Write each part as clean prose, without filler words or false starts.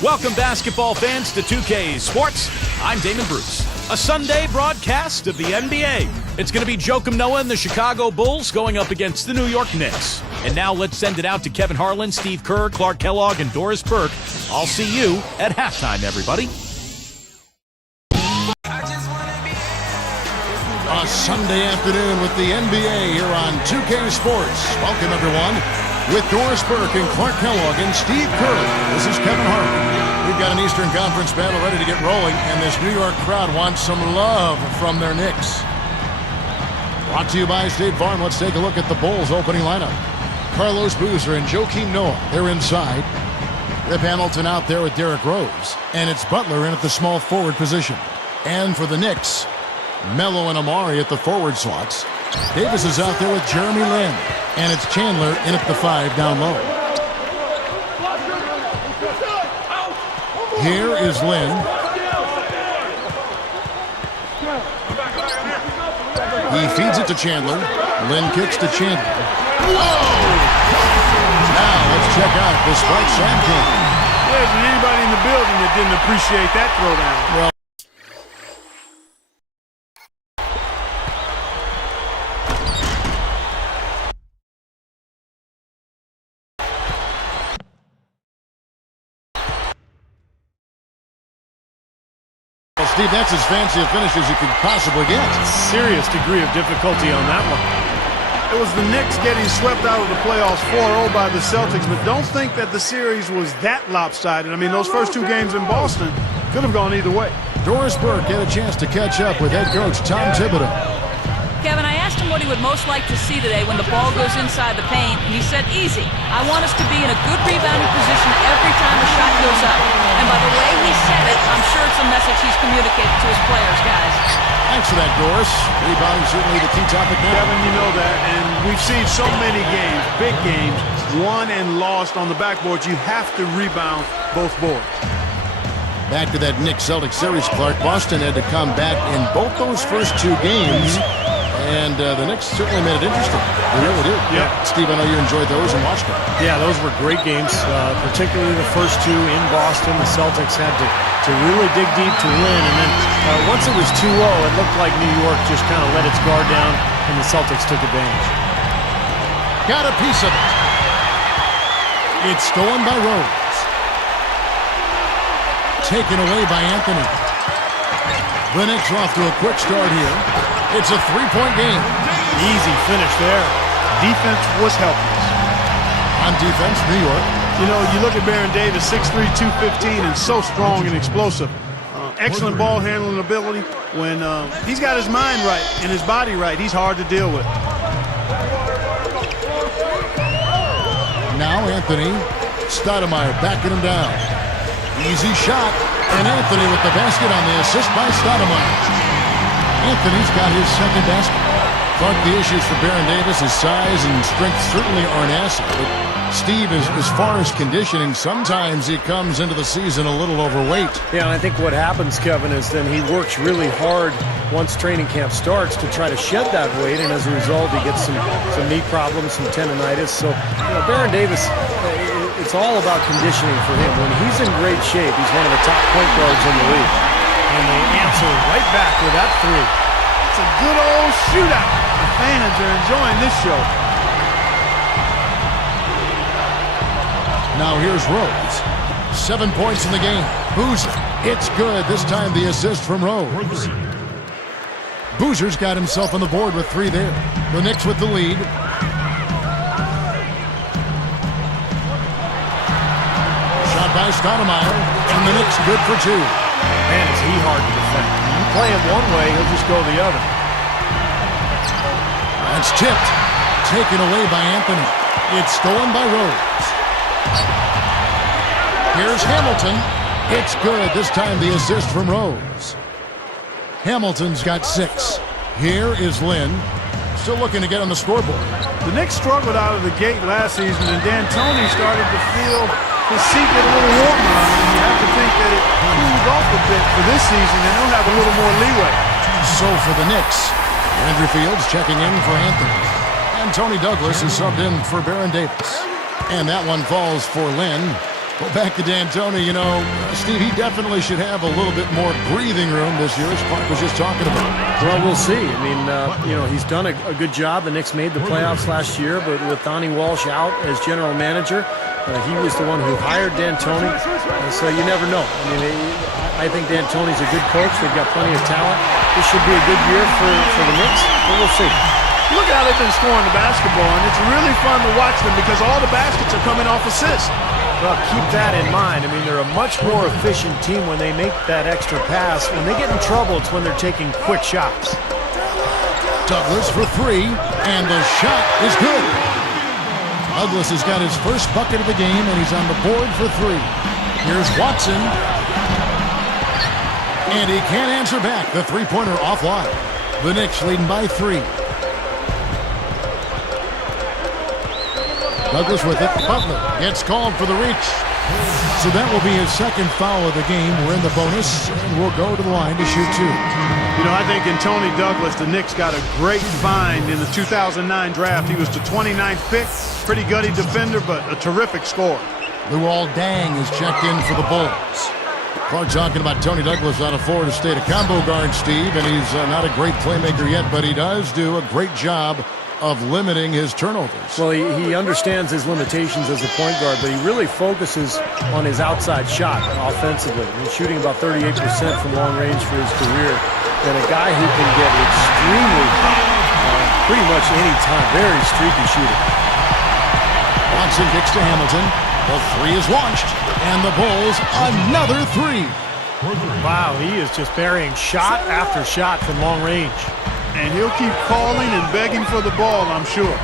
Welcome, basketball fans, to 2K Sports. I'm Damon Bruce. A Sunday broadcast of the NBA. It's going to be Joakim Noah and the Chicago Bulls going up against the New York Knicks. And now let's send it out to Kevin Harlan, Steve Kerr, Clark Kellogg, and Doris Burke. I'll see you at halftime, everybody. A Sunday afternoon with the NBA here on 2K Sports. Welcome, everyone, with Doris Burke and Clark Kellogg and Steve Kerr. This is Kevin Harlan. We've got an Eastern Conference battle ready to get rolling, and this New York crowd wants some love from their Knicks. Brought to you by State Farm. Let's take a look at the Bulls' opening lineup. Carlos Boozer and Joakim Noah, they're inside. Rip Hamilton out there with Derrick Rose. And it's Butler in at the small forward position. And for the Knicks, Melo and Amari at the forward slots. Davis is out there with Jeremy Lin. And it's Chandler in at the 5 down low. Here is Lin. He feeds it to Chandler. Lin kicks to Chandler. Oh! Now let's check out the Spike Sam King. There isn't anybody in the building that didn't appreciate that throwdown. Well, Steve, that's as fancy a finish as you could possibly get. Serious degree of difficulty on that one. It was the Knicks getting swept out of the playoffs 4-0 by the Celtics, but don't think that the series was that lopsided. I mean, those first two games in Boston could have gone either way. Doris Burke had a chance to catch up with head coach Tom Thibodeau. Kevin, I asked him what he would most like to see today when the ball goes inside the paint, and he said, easy. I want us to be in a good rebounding position every time a shot goes up. And by the way he said it, I'm sure it's a message he's communicated to his players, guys. Thanks for that, Doris. Rebounding certainly the key topic now. Kevin, you know that, and we've seen so many games, big games, won and lost on the backboards. You have to rebound both boards. Back to that Knicks-Celtics series, Clark. Boston had to come back in both those first two games. And the Knicks certainly made it interesting. They really did. Yeah. Steve, I know you enjoyed those and watched them. Yeah, those were great games, particularly the first two in Boston. The Celtics had to really dig deep to win. And then once it was 2-0, it looked like New York just kind of let its guard down, and the Celtics took advantage. Got a piece of it. It's stolen by Rose. Taken away by Anthony. The Knicks are off to a quick start here. It's a three-point game. Easy finish there. Defense was helpless. On defense, New York. You know, you look at Baron Davis, 6'3", 215, and so strong and explosive. Excellent ball handling ability. When he's got his mind right and his body right, he's hard to deal with. Now Anthony Stoudemire backing him down. Easy shot. And Anthony with the basket on the assist by Stoudemire. Anthony's got his second basket. Clark, the issues for Baron Davis, his size and strength certainly are an asset. But Steve, as far as conditioning, sometimes he comes into the season a little overweight. Yeah, and I think what happens, Kevin, is then he works really hard once training camp starts to try to shed that weight, and as a result, he gets some knee problems, some tendonitis. So, Baron Davis, it's all about conditioning for him. When he's in great shape, he's one of the top point guards in the league. And they answer right back with that three. It's a good old shootout. The fans are enjoying this show. Now here's Rose. 7 points in the game. Boozer. It's good. This time the assist from Rose. Boozer's got himself on the board with 3 there. The Knicks with the lead. Shot by Stoudemire. And the Knicks good for 2. Man, is he hard to defend. You play him one way, he'll just go the other. That's tipped. Taken away by Anthony. It's stolen by Rose. Here's Hamilton. It's good. This time the assist from Rose. Hamilton's got 6. Here is Lin. Still looking to get on the scoreboard. The Knicks struggled out of the gate last season, and D'Antoni started to feel his seat get a little warmer on him. You have to think that it cooled off a bit for this season, and they'll have a little more leeway. So for the Knicks, Andrew Fields checking in for Anthony. And Tony Douglas is subbed in for Baron Davis. And that one falls for Lin. Well, back to D'Antoni, Steve, he definitely should have a little bit more breathing room this year, as Clark was just talking about. Well, we'll see. I mean, he's done a good job. The Knicks made the playoffs last year, but with Donnie Walsh out as general manager, he was the one who hired D'Antoni, so you never know. I mean, I think D'Antoni's a good coach. They've got plenty of talent. This should be a good year for the Knicks, but we'll see. Look how they've been scoring the basketball, and it's really fun to watch them because all the baskets are coming off assists. Well, keep that in mind. I mean, they're a much more efficient team when they make that extra pass. When they get in trouble, it's when they're taking quick shots. Douglas for three, and the shot is good. Douglas has got his first bucket of the game, and he's on the board for three. Here's Watson. And he can't answer back. The three-pointer offline. The Knicks leading by 3. Douglas with it. Butler gets called for the reach. So that will be his second foul of the game. We're in the bonus, and we'll go to the line to shoot 2. I think in Tony Douglas, the Knicks got a great find in the 2009 draft. He was the 29th pick. Pretty gutty defender, but a terrific scorer. Luol Deng is checked in for the Bulls. Clark talking about Tony Douglas out of Florida State, a combo guard, Steve, and he's not a great playmaker yet, but he does do a great job of limiting his turnovers. Well, he understands his limitations as a point guard, but he really focuses on his outside shot offensively. He's shooting about 38% from long range for his career, and a guy who can get extremely hot pretty much any time. Very streaky shooter. Watson kicks to Hamilton. The three is launched, and the Bulls another 3. Wow, he is just burying shot after shot from long range. And he'll keep calling and begging for the ball, I'm sure.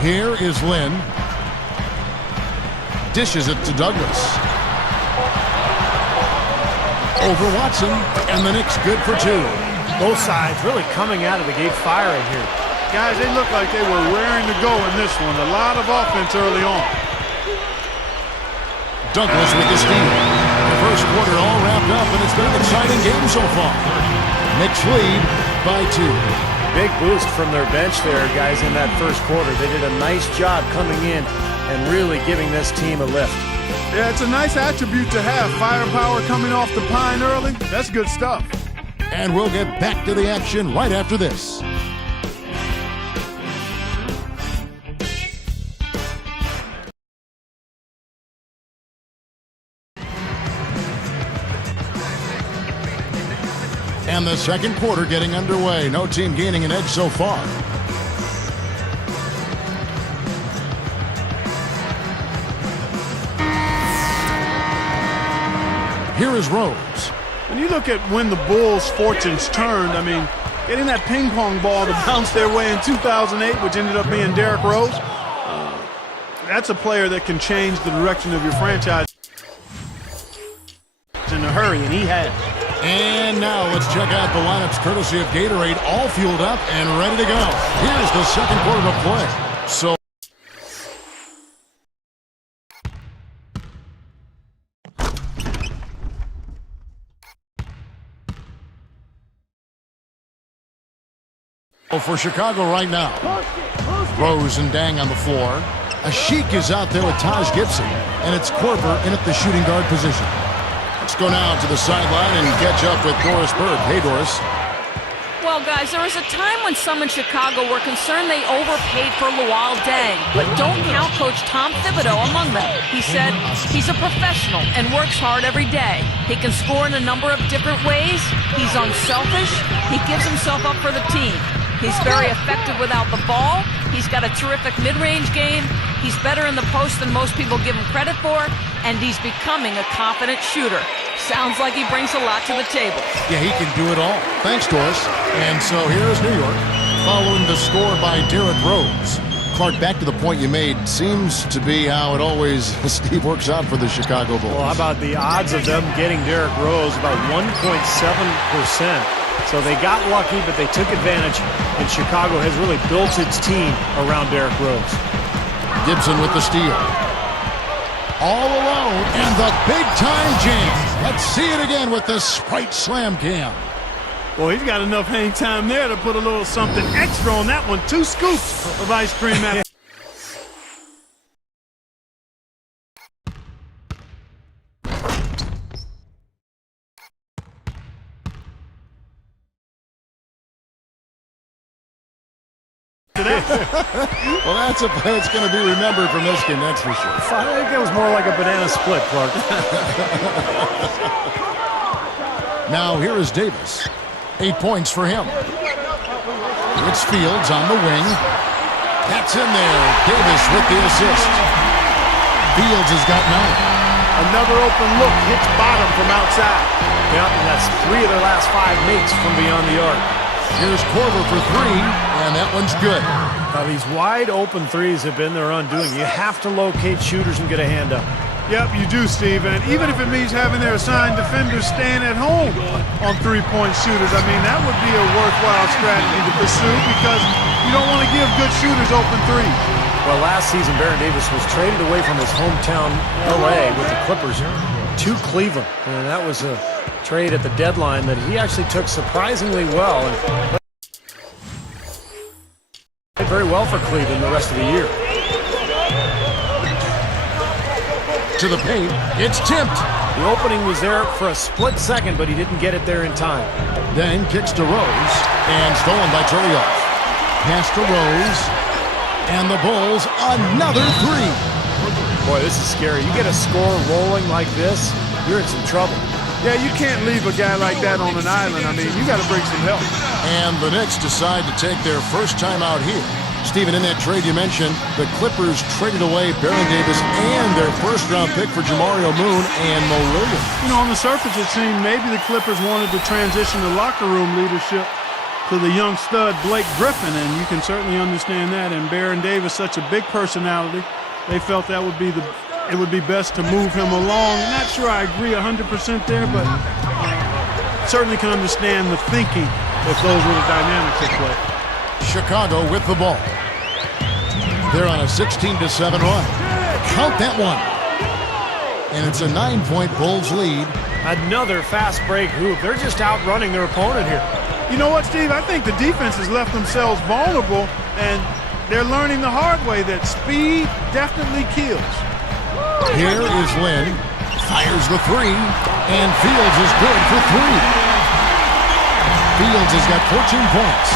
Here is Lynn. Dishes it to Douglas. Over Watson, and the Knicks good for 2. Both sides really coming out of the gate firing here. Guys, they look like they were raring to go in this one. A lot of offense early on. Douglas with the steal. The first quarter all wrapped up, and it's been an exciting game so far. Knicks lead by 2. Big boost from their bench there, guys, in that first quarter. They did a nice job coming in and really giving this team a lift. Yeah, it's a nice attribute to have. Firepower coming off the pine early. That's good stuff. And we'll get back to the action right after this. And the second quarter getting underway. No team gaining an edge so far. Here is Rose. When you look at when the Bulls' fortunes turned, I mean, getting that ping pong ball to bounce their way in 2008, which ended up being Derrick Rose, that's a player that can change the direction of your franchise in a hurry, and he had. And now let's check out the lineups courtesy of Gatorade, all fueled up and ready to go. Here's the second quarter to play. So for Chicago right now. Rose and Deng on the floor. Ashik is out there with Taj Gibson, and it's Korver in at the shooting guard position. Let's go now to the sideline and catch up with Doris Berg. Hey, Doris. Well, guys, there was a time when some in Chicago were concerned they overpaid for Luol Deng, but don't count Coach Tom Thibodeau among them. He said he's a professional and works hard every day. He can score in a number of different ways. He's unselfish. He gives himself up for the team. He's very effective without the ball. He's got a terrific mid-range game. He's better in the post than most people give him credit for, and he's becoming a confident shooter. Sounds like he brings a lot to the table. Yeah, he can do it all. Thanks, Doris. And so here's New York, following the score by Derrick Rose. Clark, back to the point you made, seems to be how it always, Steve, works out for the Chicago Bulls. Well, how about the odds of them getting Derrick Rose? About 1.7%. So they got lucky, but they took advantage, and Chicago has really built its team around Derrick Rose. Gibson with the steal. All alone, and the big-time jam. Let's see it again with the Sprite Slam Cam. Well, he's got enough hang time there to put a little something extra on that one. 2 scoops of ice cream. Well, that's a play that's going to be remembered from this game, that's for sure. I think it was more like a banana split, Clark. Now here is Davis. 8 points for him. It's Fields on the wing. That's in there. Davis with the assist. Fields has got 9. Another open look, hits bottom from outside. Yeah, and that's 3 of their last 5 makes from beyond the arc. Here's Korver for 3, and that one's good. Now, these wide open threes have been their undoing. You have to locate shooters and get a hand up. Yep, you do, Steve. And even if it means having their assigned defenders stand at home on three-point shooters, I mean, that would be a worthwhile strategy to pursue because you don't want to give good shooters open threes. Well, last season, Baron Davis was traded away from his hometown, L.A., with the Clippers to Cleveland. And that was a trade at the deadline that he actually took surprisingly well and played very well for Cleveland the rest of the year. To the paint, it's tipped. The opening was there for a split second, but he didn't get it there in time. Then kicks to Rose, and stolen by Turlioff. Pass to Rose, and the Bulls another 3. Boy, this is scary. You get a score rolling like this, you're in some trouble. Yeah, you can't leave a guy like that on an island. I mean, you got to bring some help. And the Knicks decide to take their first time out here. Stephen, in that trade you mentioned, the Clippers traded away Baron Davis and their first-round pick for Jamario Moon and Mo Williams. You know, on the surface, it seemed maybe the Clippers wanted to transition the locker room leadership to the young stud Blake Griffin, and you can certainly understand that. And Baron Davis, such a big personality, they felt that would be it would be best to move him along. Not sure I agree 100% there, but certainly can understand the thinking if those were the dynamics at play. Chicago with the ball. They're on a 16-7 run. Count that one. And it's a 9-point Bulls lead. Another fast break hoop. They're just outrunning their opponent here. You know what, Steve? I think the defense has left themselves vulnerable, and they're learning the hard way that speed definitely kills. Here is Lynn. Fires the 3, and Fields is good for 3. Fields has got 14 points.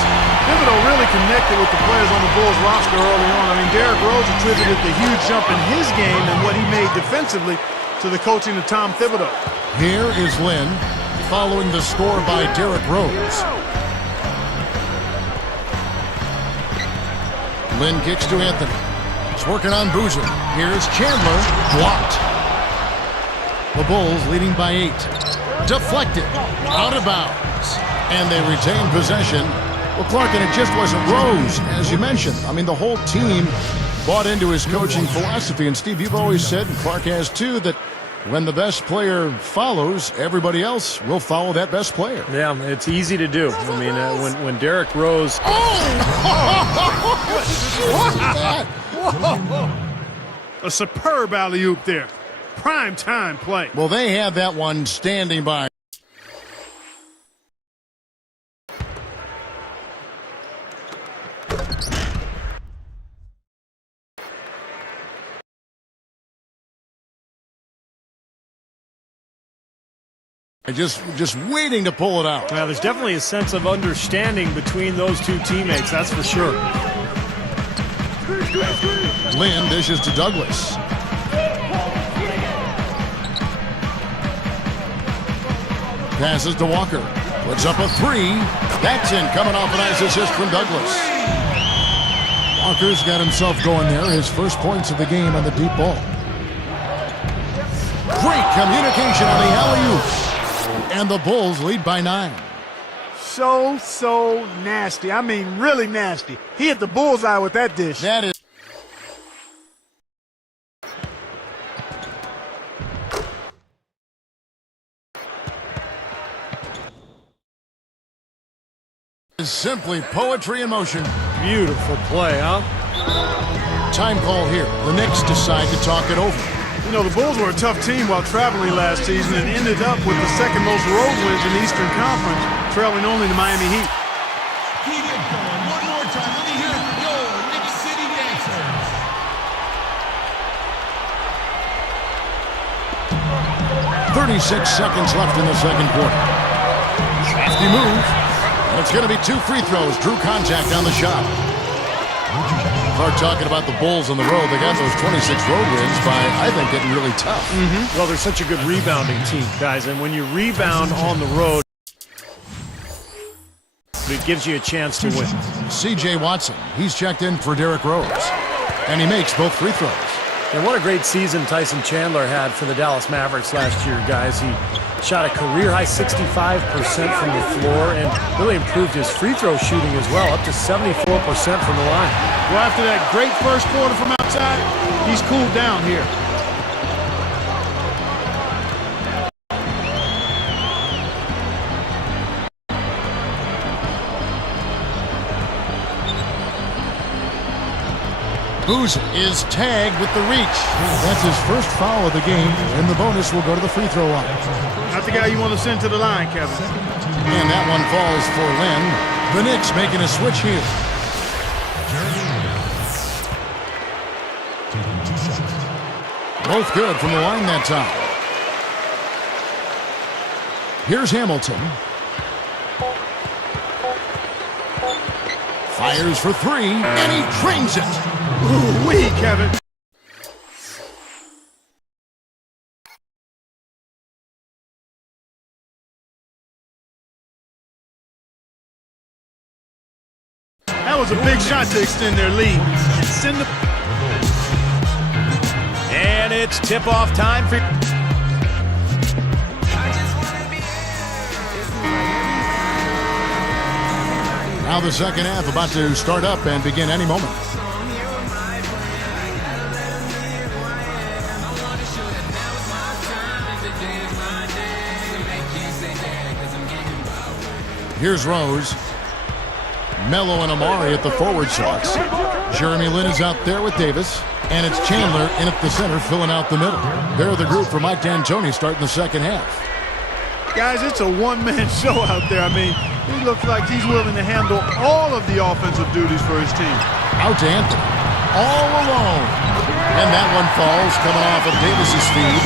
Thibodeau really connected with the players on the Bulls roster early on. I mean, Derrick Rose attributed the huge jump in his game and what he made defensively to the coaching of Tom Thibodeau. Here is Lynn, following the score by Derrick Rose. Lynn kicks to Anthony. He's working on Boozer. Here's Chandler, blocked. The Bulls leading by 8. Deflected, out of bounds, and they retain possession. Well, Clark, and it just wasn't Rose, as you mentioned. I mean, the whole team bought into his coaching philosophy. And, Steve, you've always said, and Clark has too, that when the best player follows, everybody else will follow that best player. Yeah, it's easy to do. I mean, when Derrick Rose... What was that? A superb alley-oop there. Prime time play. Well, they had that one standing by. Just waiting to pull it out. Well, there's definitely a sense of understanding between those two teammates, that's for sure. Lynn dishes to Douglas. Passes to Walker. Puts up a 3. That's in, coming off a nice assist from Douglas. Walker's got himself going there. His first points of the game on the deep ball. Great communication on the alley-oop. And the Bulls lead by 9. So nasty. I mean, really nasty. He hit the bullseye with that dish. That is simply poetry in motion. Beautiful play, huh? Time call here. The Knicks decide to talk it over. You know, the Bulls were a tough team while traveling last season and ended up with the second most road wins in the Eastern Conference, trailing only the Miami Heat. Keep it going. One more time. Let me hear it from your Knicks City Dancers. 36 seconds left in the second quarter. Crafty move. And it's going to be 2 free throws. Drew contact on the shot. Clark talking about the Bulls on the road. They got those 26 road wins by, I think, getting really tough. Well, they're such a good rebounding team, guys. And when you rebound on the road, it gives you a chance to win. C.J. Watson, he's checked in for Derrick Rose. And he makes both free throws. And what a great season Tyson Chandler had for the Dallas Mavericks last year, guys. He shot a career-high 65% from the floor and really improved his free throw shooting as well, up to 74% from the line. Well, after that great first quarter from outside, he's cooled down here. Boozer is tagged with the reach. That's his first foul of the game, and the bonus will go to the free throw line. Not the guy you want to send to the line, Kevin. And that one falls for Lynn. The Knicks making a switch here. Both good from the line that time. Here's Hamilton. Fires for three, and he drains it. Ooh-wee, Kevin. That was a big shot to extend their lead. And it's tip-off time for... Now the second half about to start up and begin any moment. Here's Rose. Mello and Amari at the forward spots. Jeremy Lin is out there with Davis. And it's Chandler in at the center filling out the middle. They're the group for Mike D'Antoni starting the second half. Guys, it's a one-man show out there. I mean, he looks like he's willing to handle all of the offensive duties for his team. Out to Anthony. All alone. And that one falls coming off of Davis's feed.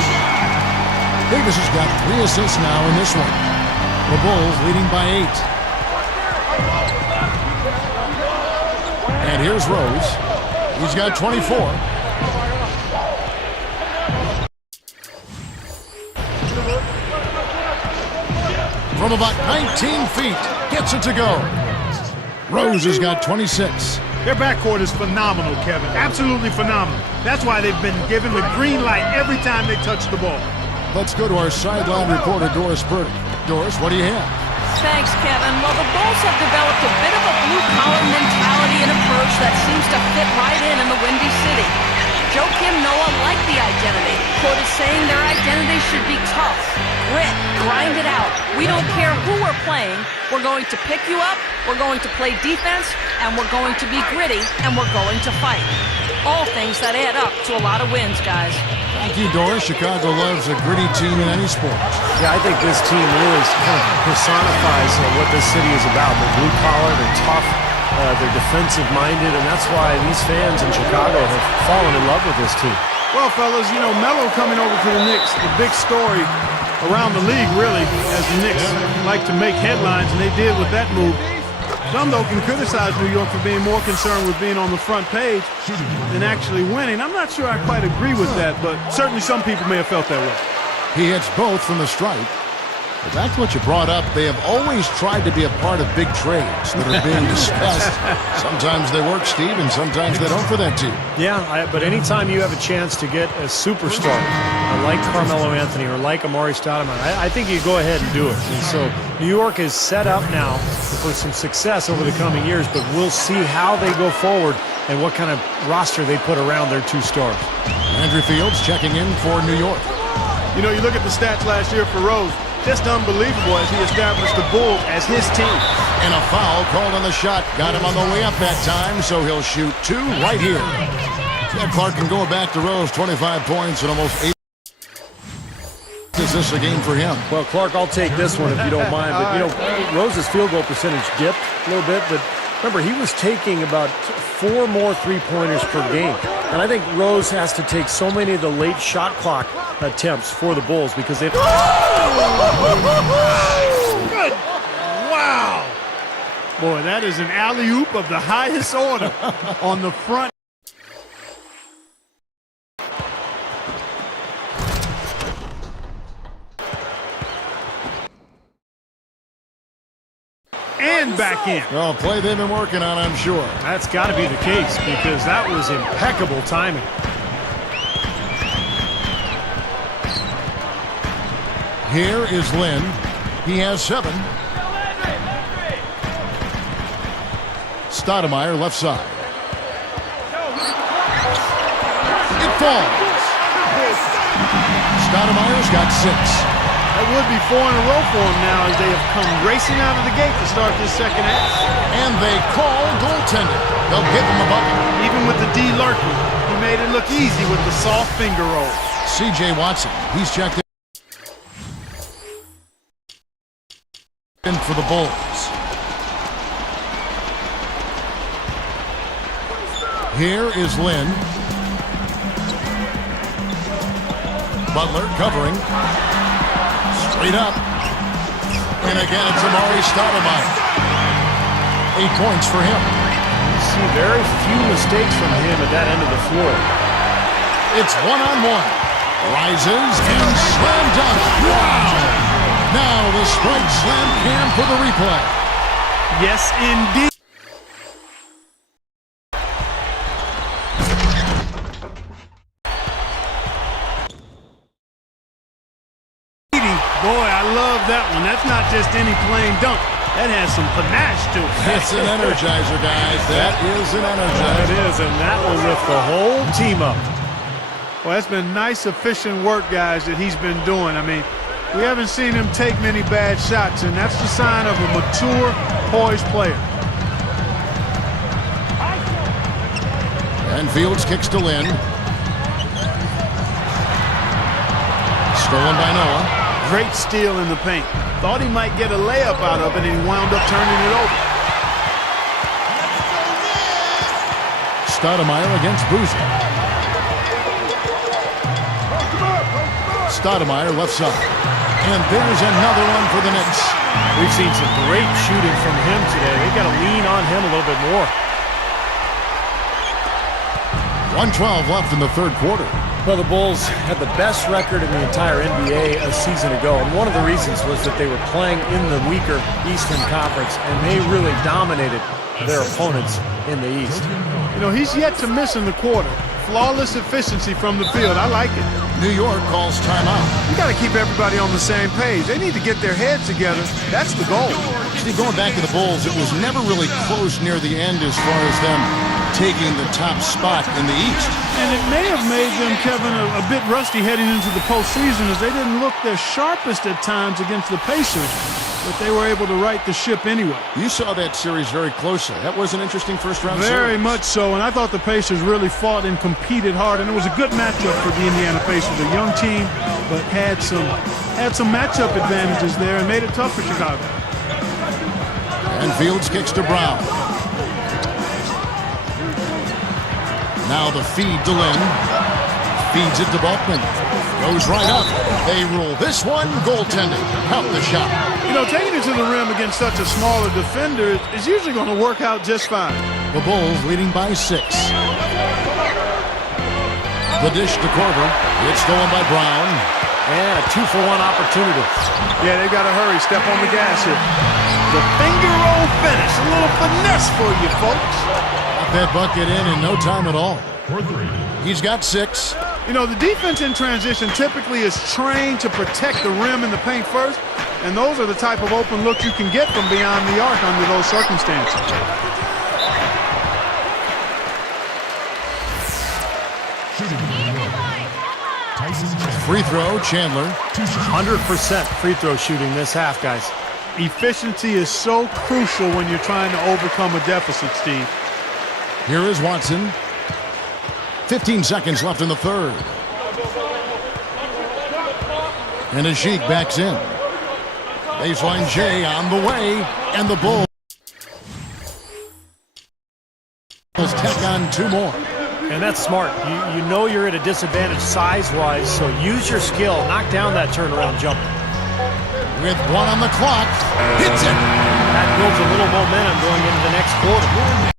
Davis has got 3 assists now in this one. The Bulls leading by 8. And here's Rose. He's got 24. From about 19 feet, gets it to go. Rose has got 26. Their backcourt is phenomenal, Kevin. Absolutely phenomenal. That's why they've been given the green light every time they touch the ball. Let's go to our sideline reporter, Doris Burke. Doris, what do you have? Thanks, Kevin. Well, the Bulls have developed a bit of a blue-collar mentality and approach that seems to fit right in the Windy City. Joakim Noah liked the identity, quoted saying their identity should be tough, grit, grind it out. We don't care who we're playing. We're going to pick you up, we're going to play defense, and we're going to be gritty, and we're going to fight. All things that add up to a lot of wins, guys. Thank you, Doris. Chicago loves a gritty team in any sport. Yeah, I think this team really kind of personifies what this city is about. They're blue collar, they're tough, they're defensive minded, and that's why these fans in Chicago have fallen in love with this team. Well, fellas, you know, Melo coming over to the Knicks, the big story around the league, really, as the Knicks like to make headlines, and they did with that move. Some, though, can criticize New York for being more concerned with being on the front page than actually winning. I'm not sure I quite agree with that, but certainly some people may have felt that way. He hits both from the stripe. But back to what you brought up, they have always tried to be a part of big trades that are being discussed. Sometimes they work, Steve, and sometimes they don't for that team. Yeah, but anytime you have a chance to get a superstar like Carmelo Anthony or like Amari Stoudemire, I think you go ahead and do it. And so New York is set up now for some success over the coming years, but we'll see how they go forward and what kind of roster they put around their 2 stars. Andrew Fields checking in for New York. You know, you look at the stats last year for Rose, just unbelievable as he established the Bulls as his team. And a foul called on the shot. Got him on the way up that time, so he'll shoot 2 right here. Yeah, Clark can go back to Rose, 25 points and almost 8. Is this a game for him? Well, Clark, I'll take this one if you don't mind. But, you know, Rose's field goal percentage dipped a little bit, but remember, he was taking about 4 more three-pointers per game. And I think Rose has to take so many of the late shot clock attempts for the Bulls because they've... Good. Wow. Boy, that is an alley-oop of the highest order on the front. and back in. Well, play they've been working on, I'm sure. That's got to be the case because that was impeccable timing. Here is Lynn. He has 7. Stoudemire left side. It falls. Stoudemire's got 6. That would be 4 in a row for him now as they have come racing out of the gate to start this second half. And they call goaltending. They'll give him a bucket. Even with the D lurking, he made it look easy with the soft finger roll. C.J. Watson, he's checked in for the Bulls. Here is Lynn. Butler covering. Straight up. And again, it's Amari Stoudemire. 8 points for him. You see very few mistakes from him at that end of the floor. It's 1-on-1. Rises and slam dunk. Wow! Now the strike slam cam for the replay. Yes, indeed. Boy, I love that one. That's not just any plain dunk. That has some panache to it. It's an energizer, guys. That is an energizer. It is, and that will lift the whole team up. Well, that's been nice, efficient work, guys, that he's been doing. I mean, we haven't seen him take many bad shots, and that's the sign of a mature, poised player. And Fields kicks to Lynn. Stolen by Noah. Great steal in the paint. Thought he might get a layup out of it, and he wound up turning it over. Stoudemire against Boozer. Stoudemire left side. And there's another one for the Knicks. We've seen some great shooting from him today. They've got to lean on him a little bit more. 1:12 left in the third quarter. Well, the Bulls had the best record in the entire NBA a season ago, and one of the reasons was that they were playing in the weaker Eastern Conference, and they really dominated their opponents in the East. You know, he's yet to miss in the quarter. Flawless efficiency from the field. I like it. New York calls timeout. You got to keep everybody on the same page. They need to get their heads together. That's the goal. See, going back to the Bulls, it was never really close near the end as far as them taking the top spot in the East. And it may have made them, Kevin, a bit rusty heading into the postseason as they didn't look their sharpest at times against the Pacers, but they were able to right the ship anyway. You saw that series very closely. That was an interesting first-round series. Very much so, and I thought the Pacers really fought and competed hard, and it was a good matchup for the Indiana Pacers. A young team, but had some matchup advantages there and made it tough for Chicago. And Fields kicks to Brown. Now the feed to Lynn. Feeds it to Balkman. Goes right up. They rule this one goaltending. Help the shot. You know, taking it to the rim against such a smaller defender is usually going to work out just fine. The Bulls leading by 6. The dish to Korver. It's stolen by Brown. And a 2-for-1 opportunity. Yeah, they got to hurry. Step on the gas here. The finger roll finish. A little finesse for you, folks. Got that bucket in no time at all. He's got 6. You know, the defense in transition typically is trained to protect the rim and the paint first, and those are the type of open looks you can get from beyond the arc under those circumstances. Free throw, Chandler. 100% free throw shooting this half, guys. Efficiency is so crucial when you're trying to overcome a deficit, Steve. Here is Watson. 15 seconds left in the third. And Ashik backs in. Baseline J on the way. And the Bulls tack on 2 more. And that's smart. You know you're at a disadvantage size-wise, so use your skill. Knock down that turnaround jumper. With 1 on the clock. Hits it. That builds a little momentum going into the next quarter.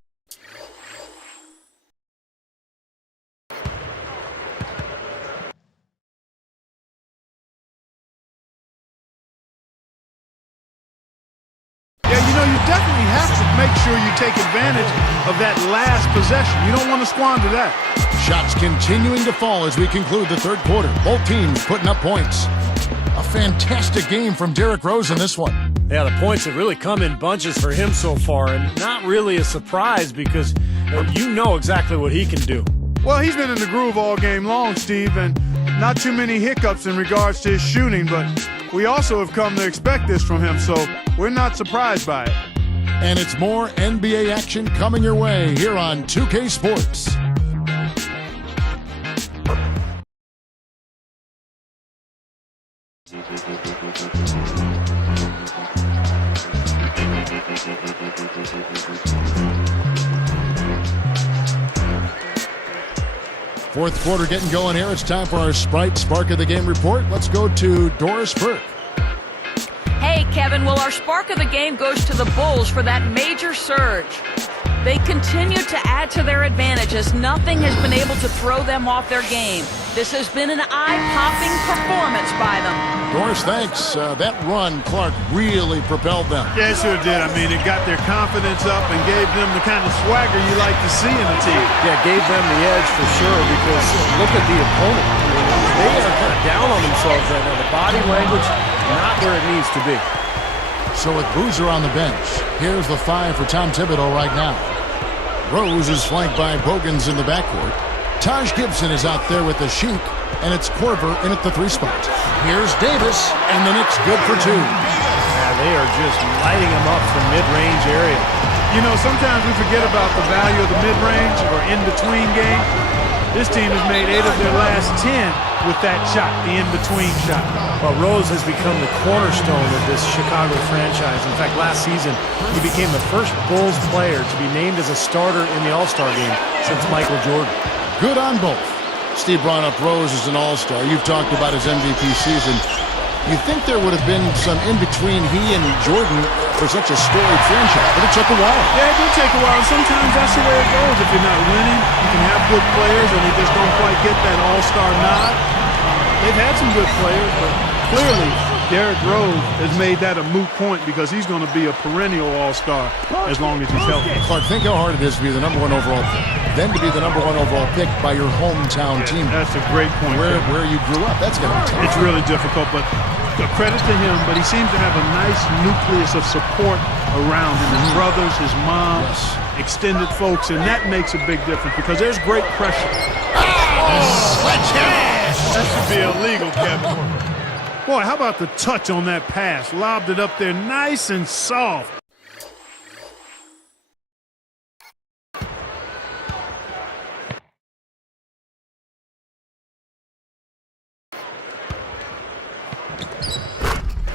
Well, you definitely have to make sure you take advantage of that last possession. You don't want to squander that. Shots continuing to fall as we conclude the third quarter. Both teams putting up points. A fantastic game from Derrick Rose in this one. Yeah, the points have really come in bunches for him so far, and not really a surprise because you know exactly what he can do. Well, he's been in the groove all game long, Steve, and not too many hiccups in regards to his shooting, but we also have come to expect this from him, so we're not surprised by it. And it's more NBA action coming your way here on 2K Sports. Fourth quarter getting going here. It's time for our Sprite Spark of the Game report. Let's go to Doris Burke. Hey, Kevin, well, our spark of the game goes to the Bulls for that major surge. They continue to add to their advantages. Nothing has been able to throw them off their game. This has been an eye-popping performance by them. Doris, thanks. That run, Clark, really propelled them. Yeah, it sure did. I mean, it got their confidence up and gave them the kind of swagger you like to see in a team. Yeah, gave them the edge for sure because look at the opponent. I mean, they are kind of down on themselves right now. The body language, not where it needs to be. So with Boozer on the bench, here's the 5 for Tom Thibodeau right now. Rose is flanked by Bogans in the backcourt. Taj Gibson is out there with the Sheik, and it's Korver in at the 3 spot. Here's Davis, and the Knicks good for 2. Yeah, they are just lighting them up from mid-range area. You know, sometimes we forget about the value of the mid-range or in-between game. This team has made 8 of their last 10 with that shot, the in-between shot. Well, Rose has become the cornerstone of this Chicago franchise. In fact, last season, he became the first Bulls player to be named as a starter in the All-Star game since Michael Jordan. Good on both. Steve brought up Rose as an All-Star. You've talked about his MVP season. You think there would have been some in-between he and Jordan for such a storied franchise, but it took a while. Yeah, it did take a while, and sometimes that's the way it goes. If you're not winning, you can have good players, and they just don't quite get that all-star nod. They've had some good players, but clearly Derrick Rose has made that a moot point because he's going to be a perennial all-star as long as he's healthy. Clark, think how hard it is to be the #1 overall pick, then to be the #1 overall pick by your hometown team. That's a great point. Where you grew up, that's going to be tough. It's really difficult, but credit to him, but he seems to have a nice nucleus of support around him. His brothers, his mom, extended folks, and that makes a big difference because there's great pressure. That should be illegal, Kevin. Boy, how about the touch on that pass? Lobbed it up there nice and soft.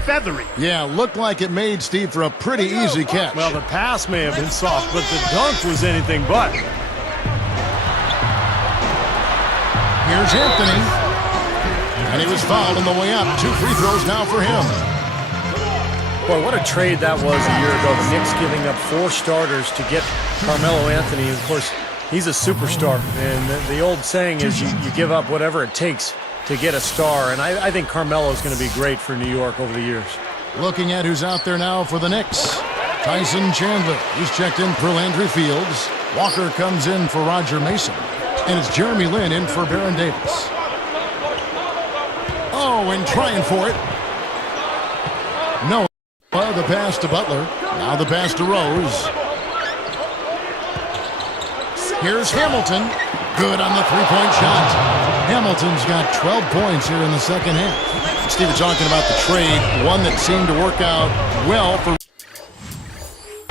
Feathery. Yeah, looked like it made Steve for a pretty easy catch. Well, the pass may have been soft, but the dunk was anything but. Here's Anthony. And he was fouled on the way up. 2 free throws now for him. Boy, what a trade that was a year ago. The Knicks giving up 4 starters to get Carmelo Anthony. Of course, he's a superstar. And the old saying is you give up whatever it takes to get a star. And I think Carmelo is going to be great for New York over the years. Looking at who's out there now for the Knicks. Tyson Chandler. He's checked in for Landry Fields. Walker comes in for Roger Mason. And it's Jeremy Lin in for Baron Davis. Oh, and trying for it. No. The pass to Butler. Now the pass to Rose. Here's Hamilton. Good on the 3-point shot. Hamilton's got 12 points here in the second half. Steve, talking about the trade, one that seemed to work out well for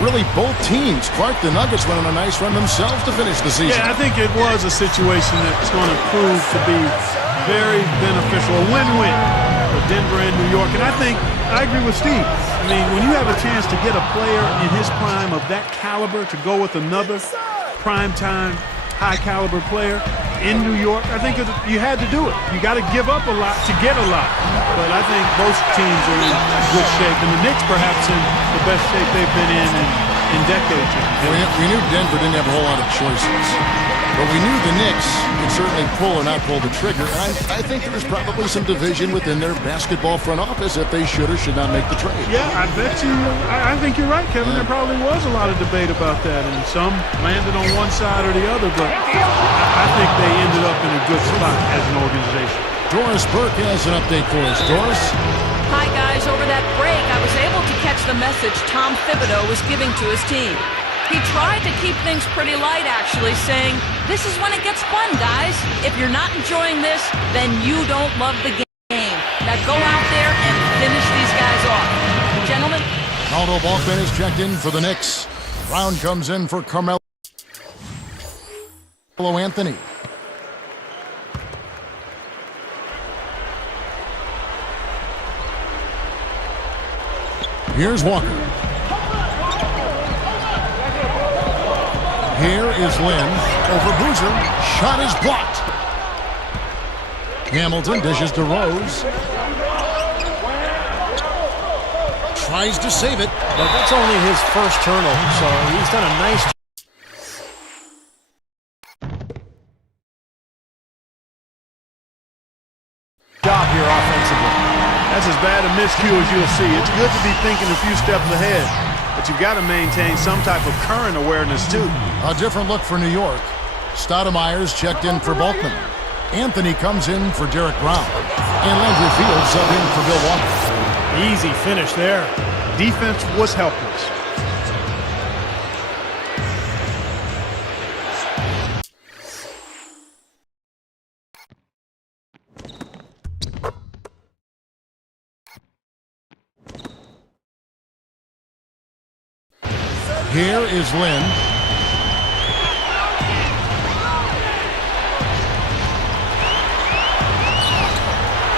really both teams. Clark, the Nuggets went on a nice run themselves to finish the season. Yeah, I think it was a situation that's going to prove to be very beneficial, a win-win for Denver and New York. And I agree with Steve. I mean, when you have a chance to get a player in his prime of that caliber to go with another prime-time, high-caliber player in New York, I think you had to do it. You got to give up a lot to get a lot. But I think both teams are in good shape. And the Knicks perhaps in the best shape they've been in in decades. We knew Denver didn't have a whole lot of choices. But we knew the Knicks could certainly pull or not pull the trigger. And I think there was probably some division within their basketball front office if they should or should not make the trade. Yeah, I bet you. I think you're right, Kevin. There probably was a lot of debate about that, and some landed on one side or the other. But I think they ended up in a good spot as an organization. Doris Burke has an update for us. Doris? Hi, guys. Over that break, I was able to catch the message Tom Thibodeau was giving to his team. He tried to keep things pretty light, actually, saying, "This is when it gets fun, guys. If you're not enjoying this, then you don't love the game. Now go out there and finish these guys off." Gentlemen? Aldo Balkman is checked in for the Knicks. Brown comes in for Carmelo Anthony. Here's Walker. Here is Lynn over Boozer. Shot is blocked. Hamilton dishes to Rose. Tries to save it. But that's only his first turnover, so he's done a nice job here offensively. That's as bad a miscue as you'll see. It's good to be thinking a few steps ahead, but you've got to maintain some type of current awareness, too. A different look for New York. Stoudemire's checked in for Balkman. Anthony comes in for Derek Brown. And Landry Fields sub in for Bill Walker. Easy finish there. Defense was helpless. Here is Lynn.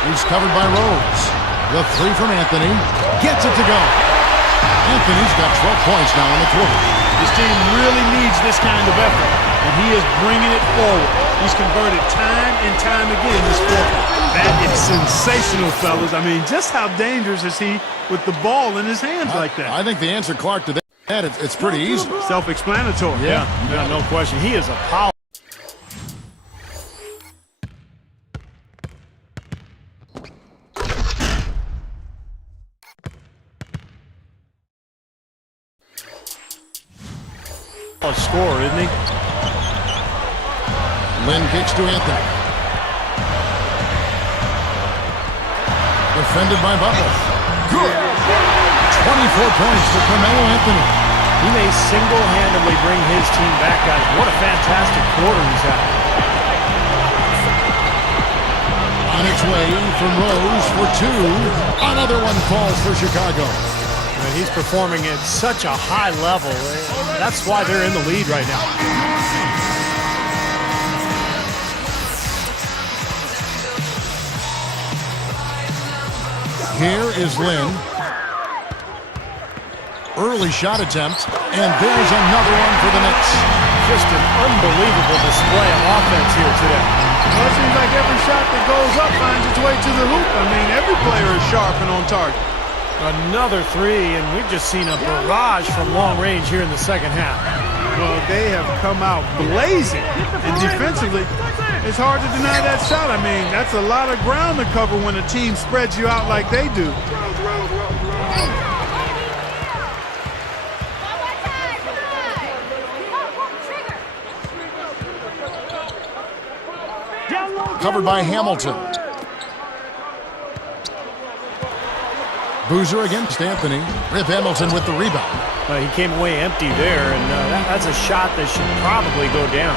He's covered by Rose. The three from Anthony. Gets it to go. Anthony's got 12 points now in the quarter. This team really needs this kind of effort, and he is bringing it forward. He's converted time and time again this quarter. That is sensational, fellas. I mean, just how dangerous is he with the ball in his hands like that? I think the answer, Clark, to that, it's pretty easy. Self-explanatory. Yeah, no question. He is a power. Score, isn't he? Lynn kicks to Anthony. Defended by Butler. Good. 24 points for Carmelo Anthony. He may single-handedly bring his team back, guys. What a fantastic quarter he's had. On its way from Rose for two. Another one falls for Chicago. And he's performing at such a high level. That's why they're in the lead right now. Here is Lynn. Early shot attempt, and there's another one for the Knicks. Just an unbelievable display of offense here today. Well, it seems like every shot that goes up finds its way to the hoop. I mean, every player is sharp and on target. Another three, and we've just seen a barrage from long range here in the second half. Well, they have come out blazing, and defensively, it's hard to deny that shot. I mean, that's a lot of ground to cover when a team spreads you out like they do. Covered by Hamilton. Boozer against Anthony. Rip Hamilton with the rebound. He came away empty there, and that's a shot that should probably go down.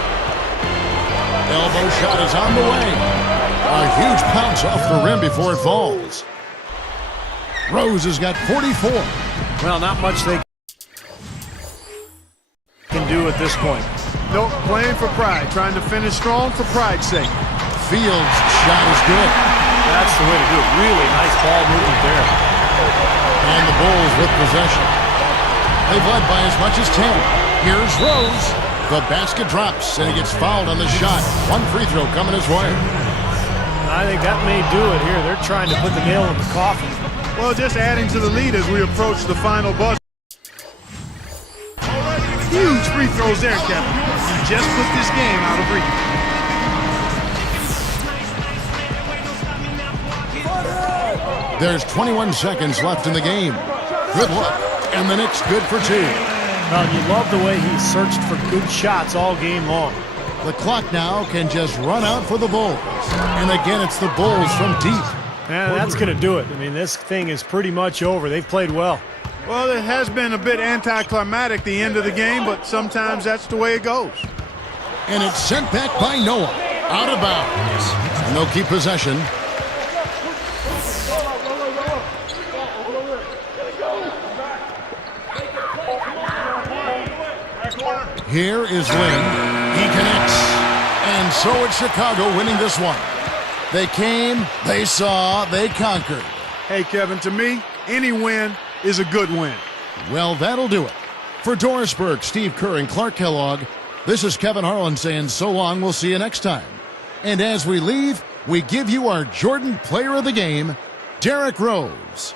Elbow shot is on the way. A huge bounce off the rim before it falls. Rose has got 44. Well, not much they can do at this point. Nope, playing for pride, trying to finish strong for pride's sake. Fields' shot is good. That's the way to do it. Really nice ball movement there. And the Bulls with possession. They've led by as much as 10. Here's Rose. The basket drops, and he gets fouled on the shot. One free throw coming his way. I think that may do it here. They're trying to put the nail in the coffin. Well, just adding to the lead as we approach the final buzzer. Huge free throws there, Kevin. He just put this game out of reach. There's 21 seconds left in the game. Good luck. And the Knicks good for 2. Well, you love the way he searched for good shots all game long. The clock now can just run out for the Bulls. And again, it's the Bulls from deep. Man, that's going to do it. I mean, this thing is pretty much over. They've played well. Well, it has been a bit anticlimactic the end of the game, but sometimes that's the way it goes. And it's sent back by Noah. Out of bounds. And they'll keep possession. Here is Lynn. He connects. And so it's Chicago winning this one. They came, they saw, they conquered. Hey, Kevin, to me, any win is a good win. Well, that'll do it. For Doris Burke, Steve Kerr, and Clark Kellogg, this is Kevin Harlan saying so long. We'll see you next time. And as we leave, we give you our Jordan Player of the Game, Derrick Rose.